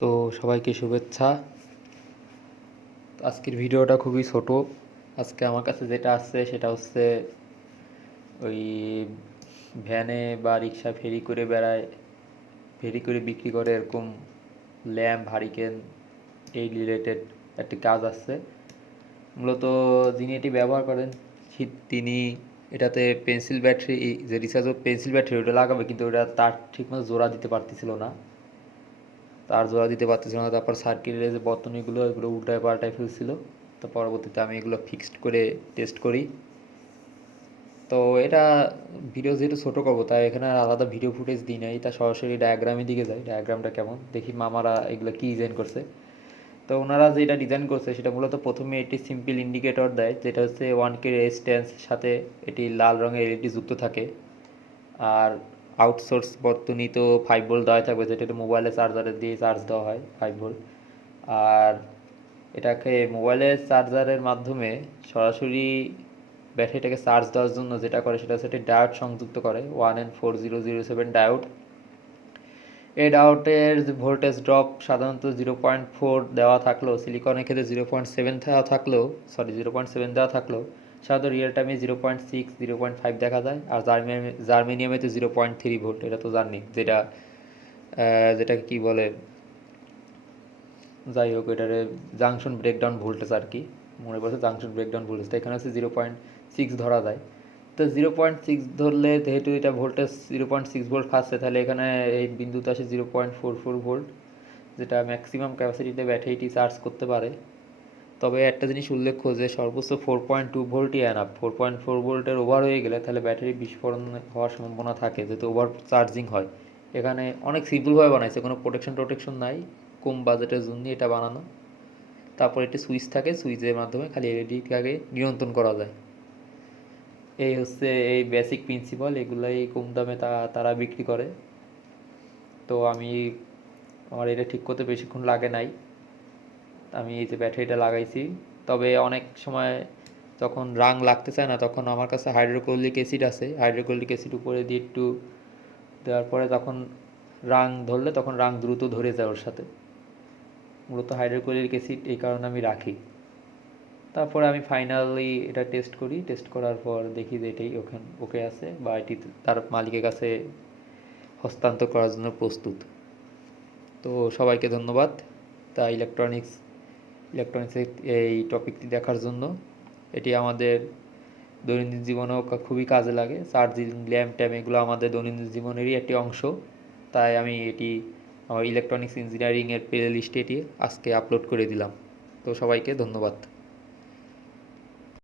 তো সবাইকে শুভেচ্ছা। আজকের ভিডিওটা খুবই ছোট। আজকে আমার কাছে যেটা আসছে সেটা হচ্ছে ওই ভ্যানে বা রিক্সা ফেরি করে বেড়ায়, ফেরি করে বিক্রি করে এরকম ল্যাম্প হারিকেন এই রিলেটেড একটি কাজ আসছে। মূলত যিনি এটি ব্যবহার করেন তিনি এটাতে পেন্সিল ব্যাটারি, যে রিচার্জেবল পেন্সিল ব্যাটারি ওটা লাগাবে, কিন্তু ওটা তার ঠিকমতো জোড়া দিতে পারতেছিল না, তার জোড়া দিতে পারতেছিল না। তারপর সার্কিটের যে বর্তনীগুলো এগুলো উল্টায় পাল্টায় ফেলছিল। তো পরবর্তীতে আমি এগুলো ফিক্সড করে টেস্ট করি। তো এটা ভিডিও যেহেতু ছোটো করবো তাই এখানে আর আলাদা ভিডিও ফুটেজ দিই নাই, তা সরাসরি ডায়াগ্রামের দিকে যাই। ডায়াগ্রামটা কেমন দেখি, মামারা এগুলো কী ডিজাইন করছে। তো ওনারা যেটা ডিজাইন করছে সেটা মূলত প্রথমে এটি সিম্পল ইন্ডিকেটর দেয়, যেটা হচ্ছে 1K রেজিস্ট্যান্স, সাথে এটি লাল রঙের এলইডি যুক্ত থাকে। আর আউটসোর্স বর্তনী তো 5 ভোল্ট দেওয়া থাকবে, যেটা মোবাইলে চার্জারে দিয়ে চার্জ দেওয়া হয় 5 ভোল্ট। আর এটাকে মোবাইলের চার্জারের মাধ্যমে সরাসরি ব্যাটারিটাকে চার্জ দেওয়ার জন্য যেটা করে সেটা হচ্ছে একটি ডায়োড সংযুক্ত করে, 1N4007 ডায়োড। এই ডায়োডের ভোল্টেজ ড্রপ সাধারণত 0.4 দেওয়া থাকলেও, সিলিকনের ক্ষেত্রে 0.7 দেওয়া থাকলেও, 0.7 দেওয়া থাকলেও সাধারণত রিয়েল টাইমে 0.6 0.5 দেখা যায়। আর জার্মেনিয়ামে তো 0.3 ভোল্ট, এটা তো জানি যেটা যেটাকে কী বলে, যাই হোক এটারে জাংশন ব্রেকডাউন ভোল্টেজ আর কি, মনে পড়ছে জাংশন ব্রেকডাউন ভোল্টেজ। এখানে হচ্ছে 0.6 ধরা যায়। তো 0.6 ধরলে যেহেতু এটা ভোল্টেজ 0.6 ভোল্ট খাচ্ছে, তাহলে এখানে এই বিন্দুতে আসে 0.44 ভোল্ট, যেটা ম্যাক্সিমাম ক্যাপাসিটিতে ব্যাটারিটি চার্জ করতে পারে। তবে একটা জিনিস উল্লেখ্য যে সর্বোচ্চ 4.2 ভোল্টই অ্যানাফ। 4.4 ভোল্টের ওভার হয়ে গেলে তাহলে ব্যাটারি বিস্ফোরণ হওয়ার সম্ভাবনা থাকে, যেহেতু ওভার চার্জিং হয়। এখানে অনেক সিম্পলভাবে বানাইছে, কোনো প্রোটেকশন নাই, কম বাজেটের জন্য এটা বানানো। তারপর একটি সুইচ থাকে, সুইচের মাধ্যমে খালি এলইডিটাকে নিয়ন্ত্রণ করা যায়। এই হচ্ছে এই বেসিক প্রিন্সিপাল, এগুলাই কম দামে তারা বিক্রি করে। তো আমার এটা ঠিক করতে বেশিক্ষণ লাগে নাই। আমি এই যে ব্যাটারিটা লাগাইছি, তবে অনেক সময় যখন রাং লাগতে চায় না, তখন আমার কাছে হাইড্রোক্লোরিক অ্যাসিড আছে, হাইড্রোক্লোরিক অ্যাসিড উপরে দিয়ে একটু দেওয়ার পরে তখন রাং ধরলে তখন রাং দ্রুত ধরে যায় ওর সাথে। মূলত হাইড্রোক্লোরিক অ্যাসিড এই কারণে আমি রাখি। তারপরে আমি ফাইনালি এটা টেস্ট করি, টেস্ট করার পর দেখি যে এটাই ওকে আছে, বা এটি তার মালিকের কাছে হস্তান্তর করার জন্য প্রস্তুত। তো সবাইকে ধন্যবাদ। তা ইলেকট্রনিক্সের এই টপিকটি দেখার জন্য। এটি আমাদের দৈনন্দিন জীবনেও খুবই কাজে লাগে। চার্জিং ল্যাম্প ট্যাম্প এগুলো আমাদের দৈনন্দিন জীবনেরই একটি অংশ। তাই আমি এটি আমার ইলেকট্রনিক্স ইঞ্জিনিয়ারিংয়ের প্লে লিস্টে এটি আজকে আপলোড করে দিলাম। তো সবাইকে ধন্যবাদ।